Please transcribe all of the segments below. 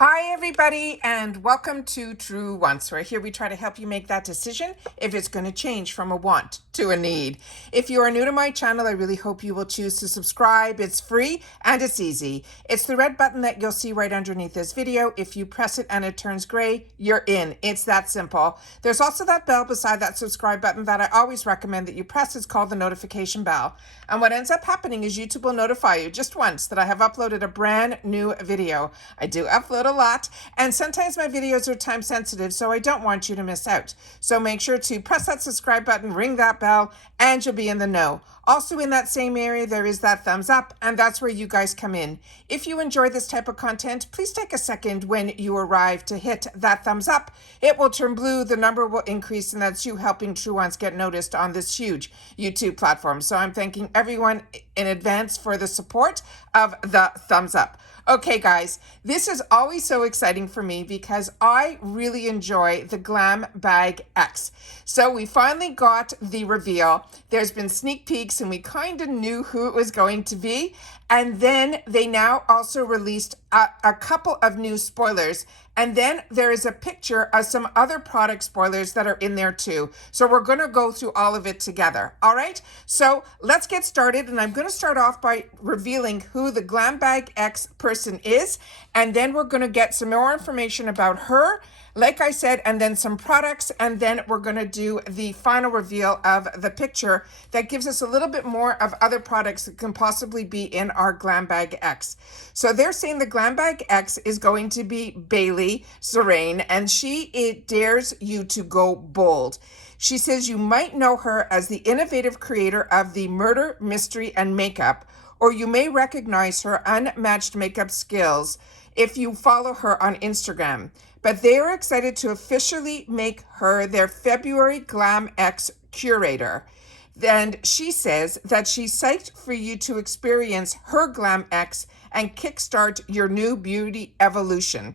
Hi everybody and welcome to True Wants, where here we try to help you make that decision if it's going to change from a want to a need. If you are new to my channel, I really hope you will choose to subscribe. It's free and it's easy. It's the red button that you'll see right underneath this video. If you press it and it turns gray, you're in. It's that simple. There's also that bell beside that subscribe button that I always recommend that you press. It's called the notification bell. And what ends up happening is YouTube will notify you just once that I have uploaded a brand new video. I do upload a lot, and sometimes my videos are time sensitive, so I don't want you to miss out. So make sure to press that subscribe button, ring that bell, and you'll be in the know. Also in that same area, there is that thumbs up, and that's where you guys come in. If you enjoy this type of content, please take a second when you arrive to hit that thumbs up. It will turn blue, the number will increase, and that's you helping True Ones get noticed on this huge YouTube platform. So I'm thanking everyone in advance for the support of the thumbs up. Okay, guys, this is always so exciting for me because I really enjoy the GlamBag X. So we finally got the reveal. There's been sneak peeks and we kind of knew who it was going to be. And then they now also released a couple of new spoilers. And then there is a picture of some other product spoilers that are in there too. So we're going to go through all of it together. All right. So let's get started. And I'm going to start off by revealing who the GlamBag X person is. And then we're going to get some more information about her, like I said, and then some products. And then we're going to do the final reveal of the picture that gives us a little bit more of other products that can possibly be in our GlamBag X. So they're saying the GlamBag X is going to be Bailey Serene, and it dares you to go bold. She says you might know her as the innovative creator of the murder, mystery, and makeup, or you may recognize her unmatched makeup skills if you follow her on Instagram. But they are excited to officially make her their February Glam X curator. And she says that she's psyched for you to experience her Glam X and kickstart your new beauty evolution.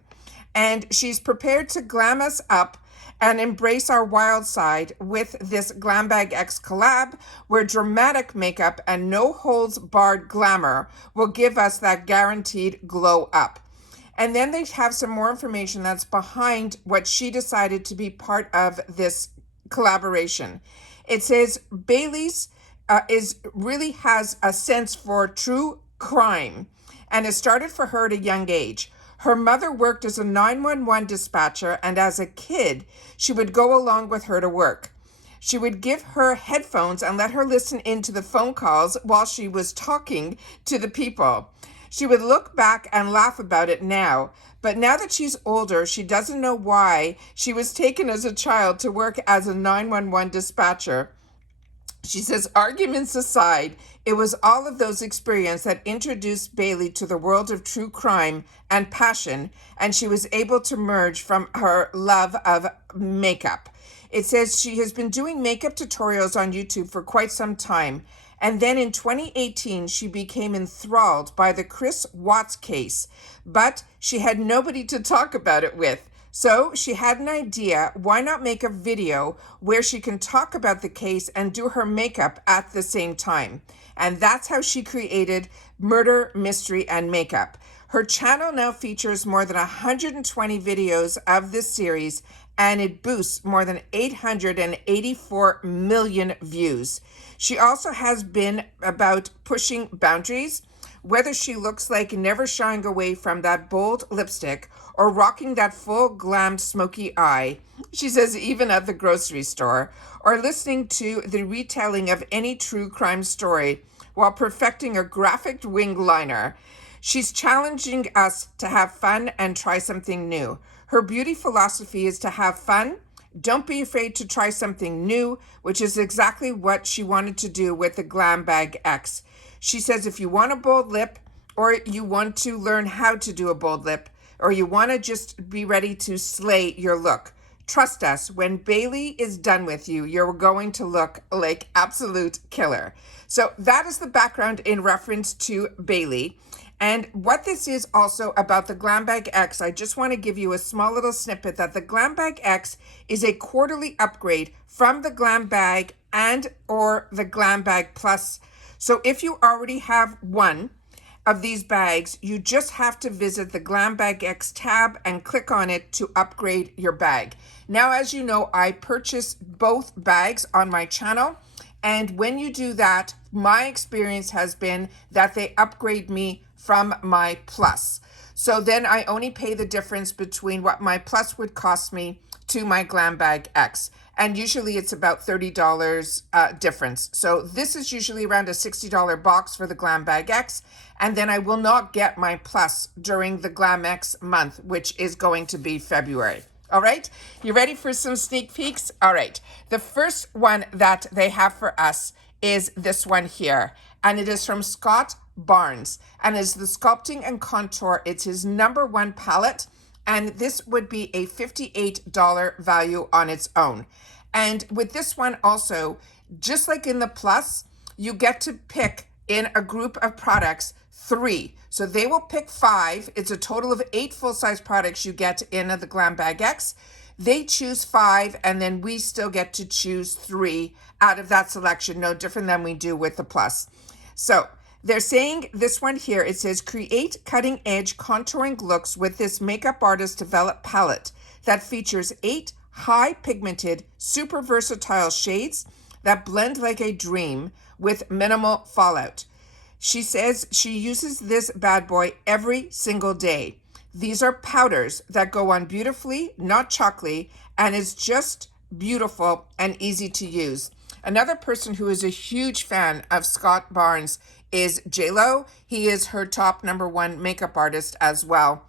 And she's prepared to glam us up and embrace our wild side with this GlamBag X collab, where dramatic makeup and no holds barred glamour will give us that guaranteed glow up. And then they have some more information that's behind what she decided to be part of this collaboration. It says Bailey's really has a sense for true crime, and it started for her at a young age. Her mother worked as a 911 dispatcher, and as a kid, she would go along with her to work. She would give her headphones and let her listen into the phone calls while she was talking to the people. She would look back and laugh about it now, but now that she's older, she doesn't know why she was taken as a child to work as a 911 dispatcher. She says, arguments aside, it was all of those experiences that introduced Bailey to the world of true crime and passion, and she was able to merge from her love of makeup. It says she has been doing makeup tutorials on YouTube for quite some time, and then in 2018, she became enthralled by the Chris Watts case, but she had nobody to talk about it with. So she had an idea, why not make a video where she can talk about the case and do her makeup at the same time? And that's how she created Murder, Mystery, and Makeup. Her channel now features more than 120 videos of this series, and it boosts more than 884 million views. She also has been about pushing boundaries, whether she looks like never shying away from that bold lipstick or rocking that full glammed smoky eye. She says even at the grocery store, or listening to the retelling of any true crime story while perfecting a graphic wing liner. She's challenging us to have fun and try something new. Her beauty philosophy is to have fun. Don't be afraid to try something new, which is exactly what she wanted to do with the GlamBag X. She says if you want a bold lip, or you want to learn how to do a bold lip, or you want to just be ready to slay your look, trust us, when Bailey is done with you, you're going to look like absolute killer. So that is the background in reference to Bailey. And what this is also about the GlamBag X, I just want to give you a small little snippet that the GlamBag X is a quarterly upgrade from the GlamBag and or the GlamBag Plus. So if you already have one, of these bags, you just have to visit the GlamBag X tab and click on it to upgrade your bag. Now, as you know, I purchased both bags on my channel. And when you do that, my experience has been that they upgrade me from my Plus. So then I only pay the difference between what my Plus would cost me to my GlamBag X. And usually it's about $30 difference. So this is usually around a $60 box for the GlamBag X. And then I will not get my Plus during the Glam X month, which is going to be February. All right, you ready for some sneak peeks? All right, the first one that they have for us is this one here. And it is from Scott Barnes. And it's the Sculpting and Contour. It's his #1 palette. And this would be a $58 value on its own. And with this one also, just like in the Plus, you get to pick in a group of products 3. So they will pick 5. It's a total of 8 full-size products you get in the GlamBag X. They choose 5, and then we still get to choose 3 out of that selection, no different than we do with the Plus. So they're saying this one here, it says, create cutting-edge contouring looks with this makeup artist developed palette that features 8 high pigmented, super versatile shades that blend like a dream with minimal fallout. She says she uses this bad boy every single day. These are powders that go on beautifully, not chalky, and is just beautiful and easy to use. Another person who is a huge fan of Scott Barnes is JLo. He is her top #1 makeup artist as well.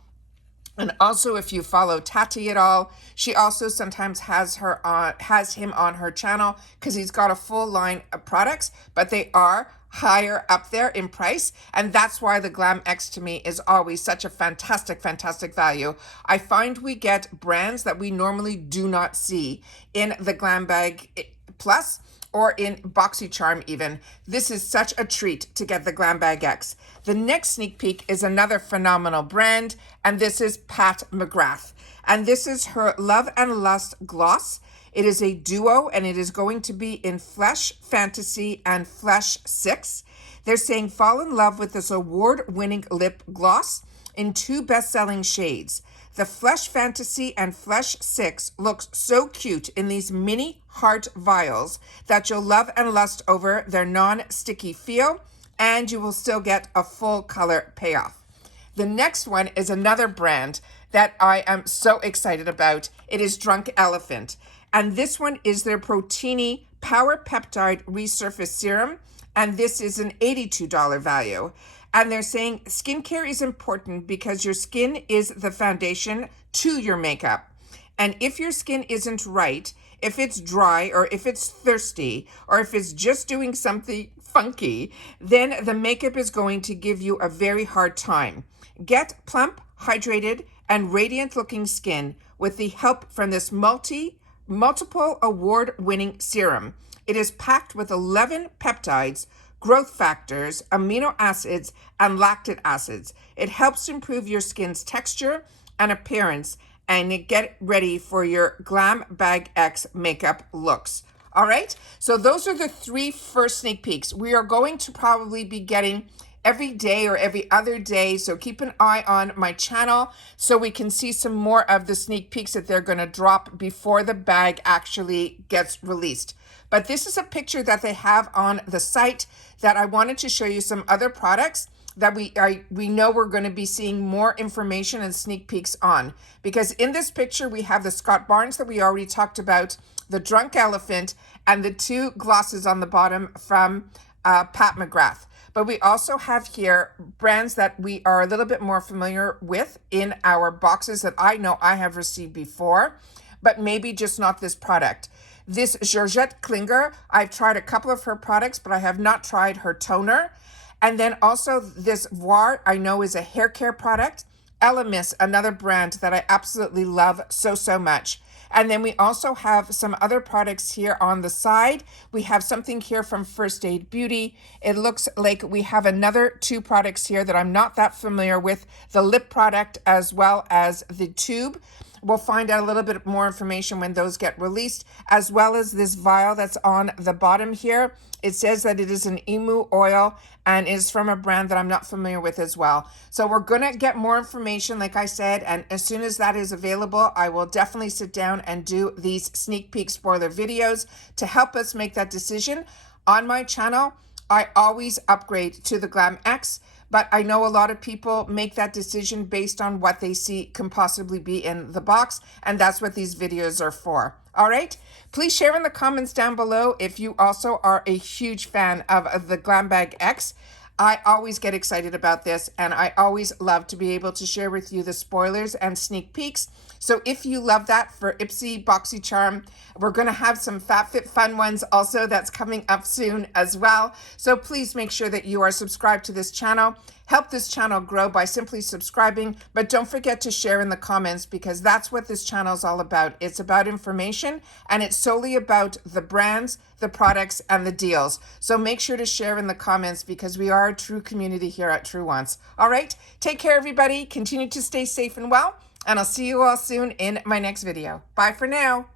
And also, if you follow Tati at all, she also sometimes has him on her channel because he's got a full line of products, but they are higher up there in price. And that's why the Glam X to me is always such a fantastic, fantastic value. I find we get brands that we normally do not see in the GlamBag Plus or in BoxyCharm even. This is such a treat to get the GlamBag X. The next sneak peek is another phenomenal brand, and this is Pat McGrath. And this is her Love and Lust Gloss. It is a duo, and it is going to be in Flesh Fantasy and Flesh 6. They're saying fall in love with this award-winning lip gloss in 2 best-selling shades. The Flesh Fantasy and Flesh 6 looks so cute in these mini heart vials that you'll love and lust over their non-sticky feel, and you will still get a full color payoff. The next one is another brand that I am so excited about. It is Drunk Elephant. And this one is their Proteini Power Peptide Resurface Serum. And this is an $82 value. And they're saying skincare is important because your skin is the foundation to your makeup. And if your skin isn't right, if it's dry or if it's thirsty or if it's just doing something funky, then the makeup is going to give you a very hard time. Get plump, hydrated, and radiant looking skin with the help from this multiple award-winning serum. It is packed with 11 peptides, growth factors, amino acids, and lactic acids. It helps improve your skin's texture and appearance and get ready for your GlamBag X makeup looks. All right, so those are the 3 first sneak peeks. We are going to probably be getting every day or every other day, so keep an eye on my channel so we can see some more of the sneak peeks that they're going to drop before the bag actually gets released. But this is a picture that they have on the site that I wanted to show you some other products that we know we're going to be seeing more information and sneak peeks on. Because in this picture, we have the Scott Barnes that we already talked about, the Drunk Elephant, and the 2 glosses on the bottom from Pat McGrath. But we also have here brands that we are a little bit more familiar with in our boxes that I know I have received before, but maybe just not this product. This Georgette Klinger, I've tried a couple of her products, but I have not tried her toner. And then also this Voir, I know is a hair care product. Elemis, another brand that I absolutely love so much. And then we also have some other products here on the side. We have something here from First Aid Beauty. It looks like we have another 2 products here that I'm not that familiar with, the lip product as well as the tube. We'll find out a little bit more information when those get released, as well as this vial that's on the bottom here. It says that it is an emu oil and is from a brand that I'm not familiar with as well. So we're going to get more information, like I said, and as soon as that is available, I will definitely sit down and do these sneak peek spoiler videos to help us make that decision. On my channel, I always upgrade to the Glam X, but I know a lot of people make that decision based on what they see can possibly be in the box, and that's what these videos are for. All right, please share in the comments down below if you also are a huge fan of the GlamBag X. I always get excited about this, and I always love to be able to share with you the spoilers and sneak peeks. So if you love that for IPSY BoxyCharm, we're going to have some FabFitFun ones also that's coming up soon as well. So please make sure that you are subscribed to this channel. Help this channel grow by simply subscribing, but don't forget to share in the comments, because that's what this channel is all about. It's about information, and it's solely about the brands, the products, and the deals. So make sure to share in the comments, because we are a true community here at True Wants. All right, take care, everybody. Continue to stay safe and well, and I'll see you all soon in my next video. Bye for now.